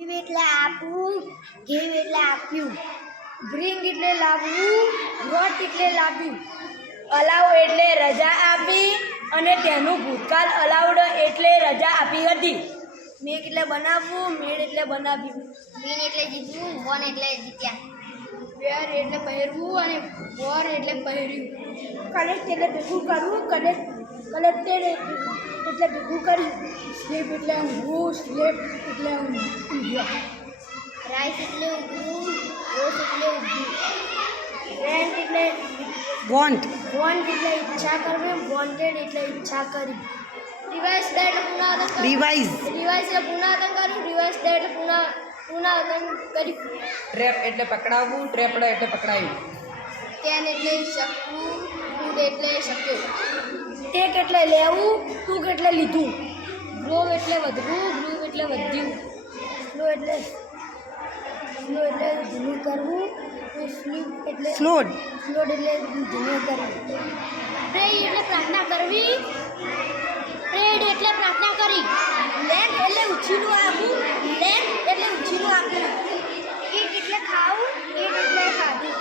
Give એટલે આપવું, give એટલે આપ્યું. બ્રિંગ એટલે લાવવું, બ્રોટ એટલે લાવ્યું. અલાઉ એટલે રજા આપી અને તેનું ભૂતકાળ અલાઉડ એટલે રજા આપી હતી. મેક એટલે બનાવવું, મેડ એટલે બનાવ્યું. વિન એટલે જીતવું, વન એટલે જીત્યા. વેર એટલે પહેરવું અને વોર એટલે પહેર્યું. કલેક્ટ એટલે ભેગું કરવું, કલેક્ટેડ એટલે ભેગું કર્યું. સ્લીપ એટલે ઊંઘવું, સ્લેપ એટલે ઊંઘ્યા. રાઈસ એટલે ઉગવું, રોસ એટલે ઉગવું. રેન્ટ એટલે વોન્ટ વોન્ટ એટલે ઈચ્છા કરવી, વોન્ટેડ એટલે ઈચ્છા કરી. રિવાઇઝ એટલે પુનરાવર્તન કરવું. રિવાઇઝ રિવાઇઝ એટલે પુનરાવર્તન કરવું, રિવાઇઝ એટલે પુનરાવર્તન કર્યું. ટ્રેપ એટલે પકડાવવું, ટ્રેપડ એટલે પકડાયું. કેન એટલે શકવું, ફૂડ એટલે શક્યું. ટેક એટલે લેવું, ટૂંક એટલે લીધું. ગ્રો એટલે વધવું, ગ્રુવ એટલે વધ્યું. સ્લો એટલે ધીમું કરવું. સ્લીપ એટલે સ્લોડ સ્લોડ એટલે ધીમું કરવું. પ્રે એટલે પ્રાર્થના કરવી, પ્રેડ એટલે પ્રાર્થના કરી. લેન્ડ એટલે ઉછીનું આપવું, લેન્ડ એટલે ઉછીનું આપવું. ઈટ એટલે ખાવું, ઈટ એટલે ખાધું.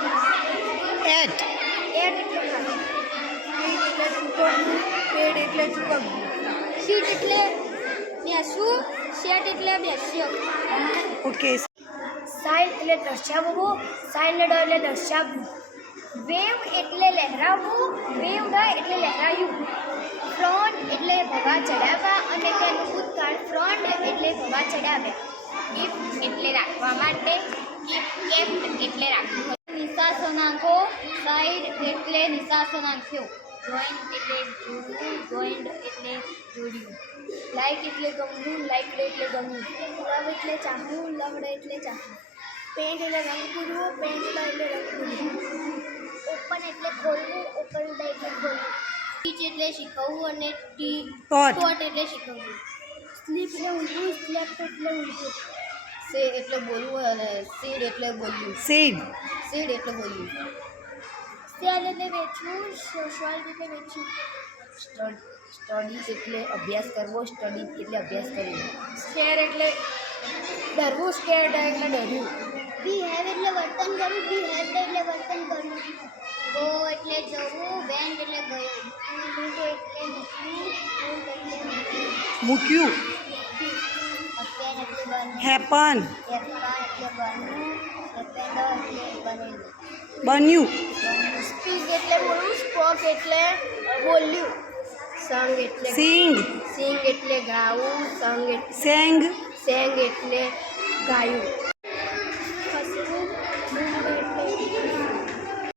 એટ એટ એટલે ખાધું. પેડ એટલે ચૂકવવું, પેડ એટલે ચૂકવવું. સીટ એટલે બેસવું, શેટ એટલે બેસ્યો. ઓકે સાઇન એટલે દર્શાવવું, સાઇન એટલે દર્શાવવું. વેવ એટલે લહેરાવવું, વેવડ એટલે લહેરાયું. ફ્લોન્ટ એટલે ભવા ચડાવવા અને તેનું ભૂતકાળ ફ્લોન્ટ એટલે ભવા ચડાવ્યા. ગિફ્ટ એટલે રાખવા માટે, કેપ્ટ એટલે રાખવું. નિશાસનાંકો, સાઈડ એટલે નિશાસનાંક્યો. જોઈન્ટ એટલે જોડવું, જોઈન્ડ એટલે જોડ્યું. લાઈક એટલે ગમવું, લાઈક એટલે ગમવું. લવ એટલે ચાહવું, લવડ એટલે ચાહવું. પેન્ટ એટલે રંગ પૂરવું, પેન્ટ એટલે રંગ પૂરવું. ઓપન એટલે ખોલવું, ઓપન એટલે ખોલવું. ટીચ એટલે શીખવવું અને ટોટ ટોટ એટલે શીખવવું. સ્લીપ એટલે ઊંઘવું, સ્લેપ એટલે ઊંઘવું. સે એટલે બોલવું અને સીડ એટલે બોલવું. સીડ સીડ એટલે બોલવું. સેલ એટલે વેચવું, સોશિયલ એટલે વેચવું. સ્ટડીઝ એટલે અભ્યાસ કરવો, સ્ટડી એટલે અભ્યાસ કરવો. સ્કેર એટલે ડરવું, સ્કેર્ડ એટલે ડર્યું. બી હેવ એટલે વર્તન કરવું, બી હેવ્ડ એટલે વર્તન કરવું. ગો એટલે જવું, વેન્ટ એટલે ગયો. મૂવ એટલે મૂકવું, મૂવ એટલે મૂક્યું અપેન એટલે બનવું. હેપન એપા એટલે બનવું, એપેન્ડ એટલે બનેલું. બન્યું સ્પીક એટલે બોલવું, સ્પોક એટલે બોલ્યું. સંગ એટલે સિંગ સિંગ એટલે ગાવું, સંગ એટલે સેંગ સેંગ એટલે ગાયું. ખસવું, મૂવ એટલે